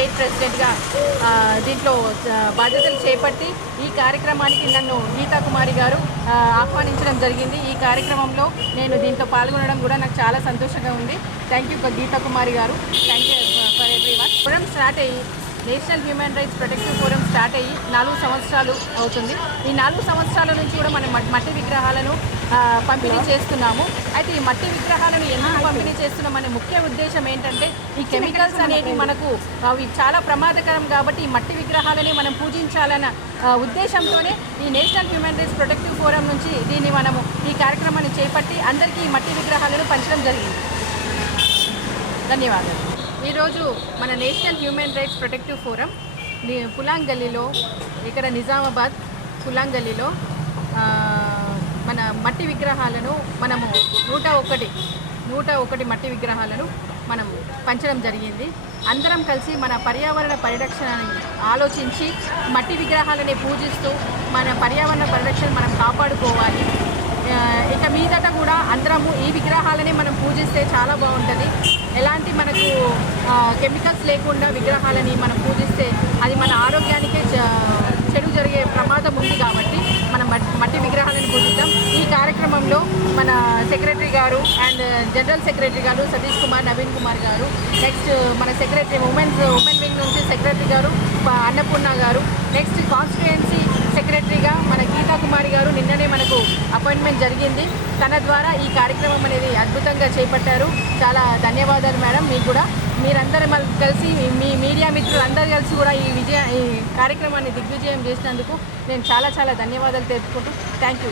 State ప్రెసిడెంట్గా దీంట్లో బాధ్యతలు చేపట్టి ఈ కార్యక్రమానికి నన్ను గీతా కుమారి గారు ఆహ్వానించడం జరిగింది. ఈ కార్యక్రమంలో నేను దీంట్లో పాల్గొనడం కూడా నాకు చాలా సంతోషంగా ఉంది. Thank you Geeta Kumari garu. Thank you for everyone. Forum start అయ్యి national human rights protective forum start అయ్యి 4 సంవత్సరాలు అవుతుంది. ఈ 4 సంవత్సరాల నుంచి కూడా మనం మట్టి విగ్రహాలను పంపిణీ చేస్తున్నాము. అయితే ఈ మట్టి విగ్రహాలను ఎందుకు పంపిణీ చేస్తున్నాం అనే ముఖ్య ఉద్దేశం ఏంటంటే ఈ కెమికల్స్ అనేవి మనకు అవి చాలా ప్రమాదకరం కాబట్టి ఈ మట్టి విగ్రహాలని మనం పూజించాలన్న ఉద్దేశంతోనే ఈ national human rights protective forum నుంచి దీన్ని మనము ఈ కార్యక్రమాన్ని చేపట్టి అందరికీ ఈ మట్టి విగ్రహాలను పంచడం జరిగింది. ధన్యవాదాలు. ఈరోజు మన national human rights protective forum Pulang గల్లీలో ఇక్కడ నిజామాబాద్ పులాంగ్ గల్లీలో మన మట్టి విగ్రహాలను మనము 101 మట్టి విగ్రహాలను మనం పంచడం జరిగింది. అందరం కలిసి మన పర్యావరణ పరిరక్షణని ఆలోచించి మట్టి విగ్రహాలని పూజిస్తూ మన పర్యావరణ పరిరక్షణ మనం కాపాడుకోవాలి. ఇక మీదట కూడా అందరము ఈ విగ్రహాలని మనం పూజిస్తే చాలా బాగుంటుంది. ఎలాంటి మనకు కెమికల్స్ లేకుండా విగ్రహాలని మనం పూజిస్తే అది మన ఆరోగ్యానికే చెడు జరిగే ప్రమాదం ఉంది కాబట్టి మనం మట్టి విగ్రహాలను పూజిద్దాం. ఈ కార్యక్రమంలో మన సెక్రటరీ గారు అండ్ జనరల్ సెక్రటరీ గారు సతీష్ కుమార్, నవీన్ కుమార్ గారు, నెక్స్ట్ మన సెక్రటరీ ఉమెన్ వింగ్ నుంచి సెక్రటరీ గారు అన్నపూర్ణ గారు, నెక్స్ట్ కాన్స్టిట్యుయెన్సీ సెక్రటరీగా మన గీతా కుమారి గారు నిన్ననే మనకు అపాయింట్మెంట్ జరిగింది. తన ద్వారా ఈ కార్యక్రమం అనేది అద్భుతంగా చేపట్టారు. చాలా ధన్యవాదాలు మేడం. మీకు కూడా మీరందరూ కలిసి మీ మీడియా మిత్రులందరూ కలిసి కూడా ఈ కార్యక్రమాన్ని దిగ్విజయం చేసినందుకు నేను చాలా ధన్యవాదాలు తెలుపుకుంటూ థ్యాంక్ యూ.